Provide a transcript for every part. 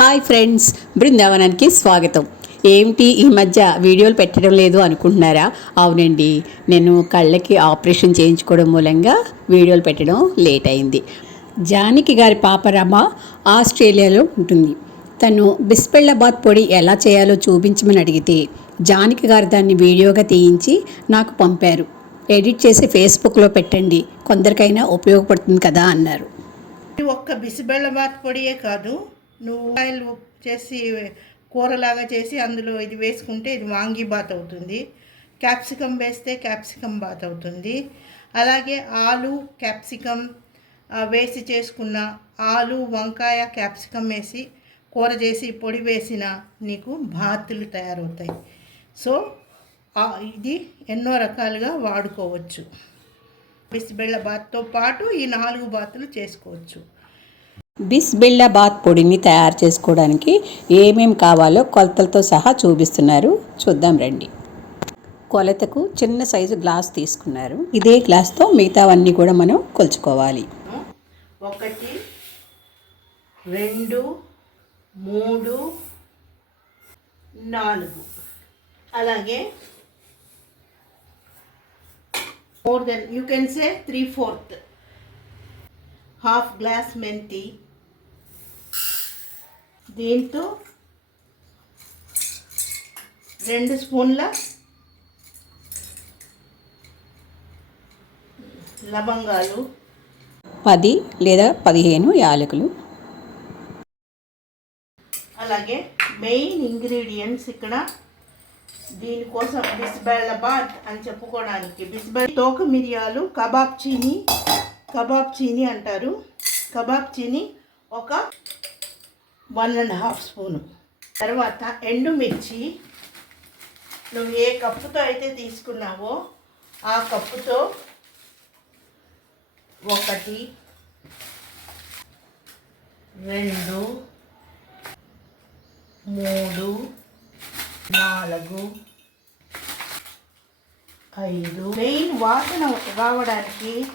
Hi friends బృందావనానికి స్వాగతం. ఏమిటి ఈ మధ్య వీడియోలు పెట్టడం లేదు అనుకుంటున్నారా? అవునండి నేను కళ్ళకి ఆపరేషన్ చేయించుకోవడం మూలంగా వీడియోలు పెట్టడం లేట్ అయింది. జానకి గారి పాప రమ ఆస్ట్రేలియాలో ఉంటుంది. తను బిస్పెళ్ళబాద్ పొడి ఎలా చేయాలో చూపించమని అడిగితే జానకి గారు దాన్ని వీడియోగా తీయించి నాకు పంపారు. ఎడిట్ చేసి ఫేస్బుక్లో పెట్టండి కొందరికైనా ఉపయోగపడుతుంది కదా అన్నారు. ఒక్క బిసిబెళ్ళబాత్ పొడియే కాదు నువ్వు ఆయిల్ చేసి కూరలాగా చేసి అందులో ఇది వేసుకుంటే ఇది వాంగి బాత్ అవుతుంది. క్యాప్సికమ్ వేస్తే క్యాప్సికమ్ బాత్ అవుతుంది. అలాగే ఆలు క్యాప్సికమ్ వేసి చేసుకున్న ఆలు వంకాయ క్యాప్సికమ్ వేసి కూర చేసి పొడి వేసిన నీకు బాతులు తయారవుతాయి. సో ఇది ఎన్నో రకాలుగా వాడుకోవచ్చు. బిసిబెళ్ళ బాత్తో పాటు ఈ నాలుగు బాతులు చేసుకోవచ్చు. బిస్బిళ్ళ బాత్ పొడిని తయారు చేసుకోవడానికి ఏమేమి కావాలో కొలతలతో సహా చూపిస్తున్నారు. చూద్దాం రండి. కొలతకు చిన్న సైజు గ్లాస్ తీసుకున్నారు. ఇదే గ్లాస్తో మిగతావన్నీ కూడా మనం కొలుచుకోవాలి. ఒకటి రెండు మూడు నాలుగు. అలాగే more than you can say three fourth. Half glass మెంతి. దీంతో రెండు స్పూన్ల లవంగాలు. పది లేదా పదిహేను యాలకులు. అలాగే మెయిన్ ఇంగ్రీడియంట్స్ ఇక్కడ దీనికోసం బిస్బెల్లబాద్ అని చెప్పుకోవడానికి. బిస్బెల్ తోక మిరియాలు కబాబ్ చీని కబాబ్ చీని అంటారు. కబాబ్ చీని ఒక వన్ అండ్ హాఫ్ స్పూను. తర్వాత ఎండుమిర్చి. నువ్వు ఏ కప్పుతో అయితే తీసుకున్నావో ఆ కప్పుతో ఒకటి రెండు మూడు నాలుగు ఐదు. మెయిన్ వాసన రావడానికి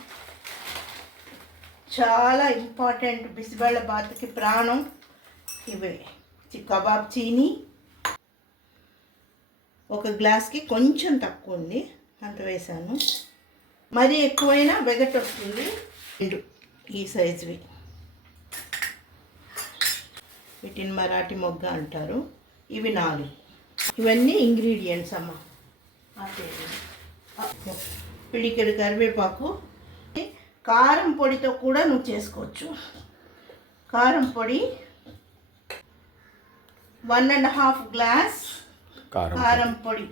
చాలా ఇంపార్టెంట్ బిసిబళ్ళ బాత్కి ప్రాణం. ఇవే. చి- కబాబ్ చీని. ఒక గ్లాస్కి కొంచెం తక్కువ ఉంది అంత వేసాను. మరీ ఎక్కువైనా వెగట్ వస్తుంది రెండు ఈ సైజువి. వీటిని మరాఠీ మొగ్గ అంటారు. ఇవి నాలుగు. ఇవన్నీ ఇంగ్రీడియంట్స్ అమ్మ. పిడికెడు కరివేపాకు. కారం పొడితో కూడా నువ్వు చేసుకోవచ్చు. కారం పొడి వన్ అండ్ హాఫ్ గ్లాస్ కారం పొడి.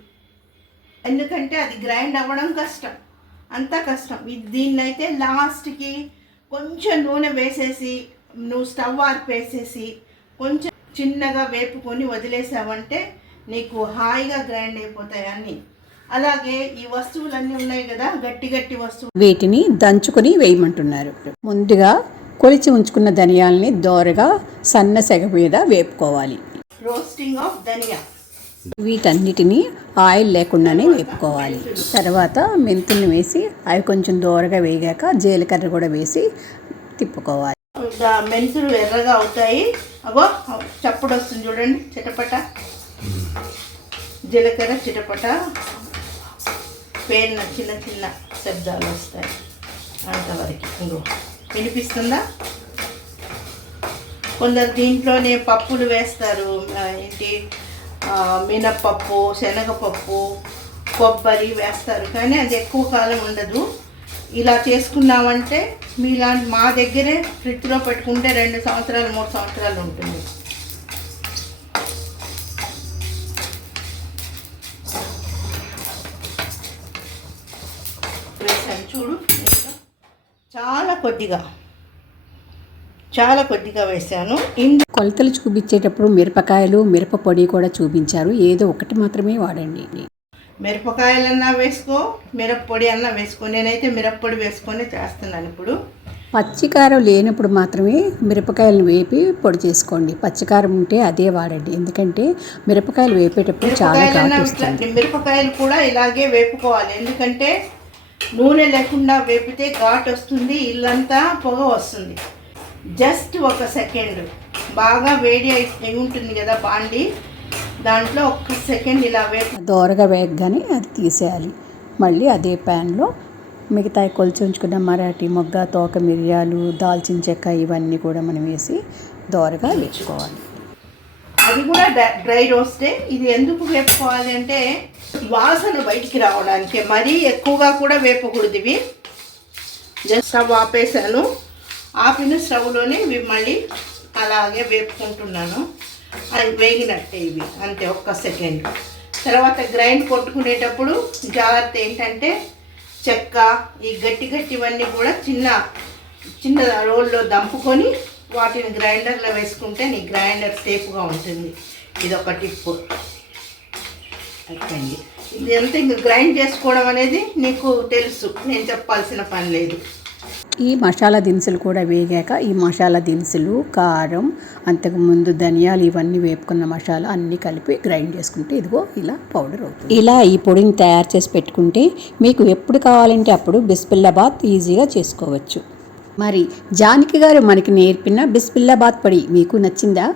ఎందుకంటే అది గ్రైండ్ అవ్వడం కష్టం. అంత కష్టం. ఇది దీన్నైతే లాస్ట్కి కొంచెం నూనె వేసేసి నువ్వు స్టవ్ ఆర్పేసేసి కొంచెం చిన్నగా వేపుకొని వదిలేసావంటే నీకు హాయిగా గ్రైండ్ అయిపోతాయి అన్నీ. అలాగే ఈ వస్తువులన్నీ ఉన్నాయి కదా గట్టి గట్టి వస్తువులు వీటిని దంచుకొని వేయమంటున్నారు. ముందుగా కొలిచి ఉంచుకున్న ధనియాల్ని దోరగా సన్న సెగ మీద వేపుకోవాలి. Roasting of dhaniya. వీటన్నిటిని ఆయిల్ లేకుండానే వేపుకోవాలి. తర్వాత మెంతుల్ని వేసి అవి కొంచెం దోరగా వేగాక జీలకర్ర కూడా వేసి తిప్పుకోవాలి. మెంతులు ఎర్రగా అవుతాయి. అగో చప్పుడు వస్తుంది చూడండి చిటపట. జీలకర్ర చిటపట. పేరున చిన్న చిన్న శబ్దాలు వస్తాయి. అంతవరకు. ఇంకో. వినిపిస్తుందా? కొందరు దీంట్లోనే పప్పులు వేస్తారు. ఏంటి? మినప్పప్పు శనగపప్పు కొబ్బరి వేస్తారు. కానీ అది ఎక్కువ కాలం ఉండదు. ఇలా చేసుకున్నామంటే మీలాంటి మా దగ్గరే ఫ్రిడ్జ్లో పెట్టుకుంటే రెండు సంవత్సరాలు మూడు సంవత్సరాలు ఉంటుంది. వేసాను చూడు. చాలా కొద్దిగా. చాలా కొద్దిగా వేసాను ఇందు కొలతలు చూపించేటప్పుడు మిరపకాయలు మిరప పొడి కూడా చూపించారు. ఏదో ఒకటి మాత్రమే వాడండి. మిరపకాయలన్నా వేసుకో మిరప్పొడి అన్నా వేసుకో. నేనైతే మిరప్పొడి వేసుకొని చేస్తున్నాను ఇప్పుడు. పచ్చికారం లేనప్పుడు మాత్రమే మిరపకాయలను వేపి పొడి చేసుకోండి. పచ్చికారం ఉంటే అదే వాడండి. ఎందుకంటే మిరపకాయలు వేపేటప్పుడు చాలా ఘాటు వస్తుంది మిరపకాయలు కూడా ఇలాగే వేపుకోవాలి. ఎందుకంటే నూనె లేకుండా వేపితే ఘాట్ వస్తుంది ఇల్లంతా పొగ వస్తుంది. జస్ట్ ఒక సెకండ్. బాగా వేడి అయి ఉంటుంది కదా బాండి. దాంట్లో ఒక్క సెకండ్ ఇలా వేపు దోరగా వేగగానే అది తీసేయాలి. మళ్ళీ అదే ప్యాన్లో మిగతా కొలిచి ఉంచుకున్న మరాఠీ మొగ్గ తోక మిరియాలు దాల్చిన చెక్క ఇవన్నీ కూడా మనం వేసి దోరగా వేసుకోవాలి అది కూడా డ్రై- డ్రై రోస్టే. ఇది ఎందుకు వేపుకోవాలి అంటే వాసన బయటికి రావడానికి. మరీ ఎక్కువగా కూడా వేపకూడదు ఇవి. జస్ట్ ఆపేసాను ఆపిన స్టవ్లోనే ఇవి మళ్ళీ అలాగే వేపుకుంటున్నాను. అది వేగినట్టే ఇవి అంతే ఒక్క సెకండ్. తర్వాత గ్రైండ్ కొట్టుకునేటప్పుడు జాగ్రత్త ఏంటంటే చెక్క ఈ గట్టి గట్టివన్నీ కూడా చిన్న చిన్న రోల్లో దంపుకొని వాటిని గ్రైండర్లో వేసుకుంటే నీ గ్రైండర్ సేఫ్గా ఉంటుంది. ఇది ఒక టిప్ అట్టండి ఇది ఎంత ఇంక గ్రైండ్ చేసుకోవడం అనేది నీకు తెలుసు. నేను చెప్పాల్సిన పని లేదు. ఈ మసాలా దినుసులు కూడా వేగాక ఈ మసాలా దినుసులు కారం అంతకుముందు ధనియాలు ఇవన్నీ వేపుకున్న మసాలా అన్నీ కలిపి గ్రైండ్ చేసుకుంటే ఇదిగో ఇలా పౌడర్ అవుతుంది. ఇలా ఈ పొడిని తయారు చేసి పెట్టుకుంటే మీకు ఎప్పుడు కావాలంటే అప్పుడు బిస్పిల్లాబాత్ ఈజీగా చేసుకోవచ్చు. మరి జానకి గారు మనకి నేర్పిన బిస్పిల్లాబాత్ పొడి మీకు నచ్చిందా?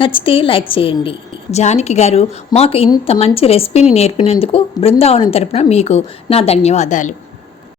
నచ్చితే లైక్ చేయండి. జానకి గారు మాకు ఇంత మంచి రెసిపీని నేర్పినందుకు బృందావనం తరపున మీకు నా ధన్యవాదాలు.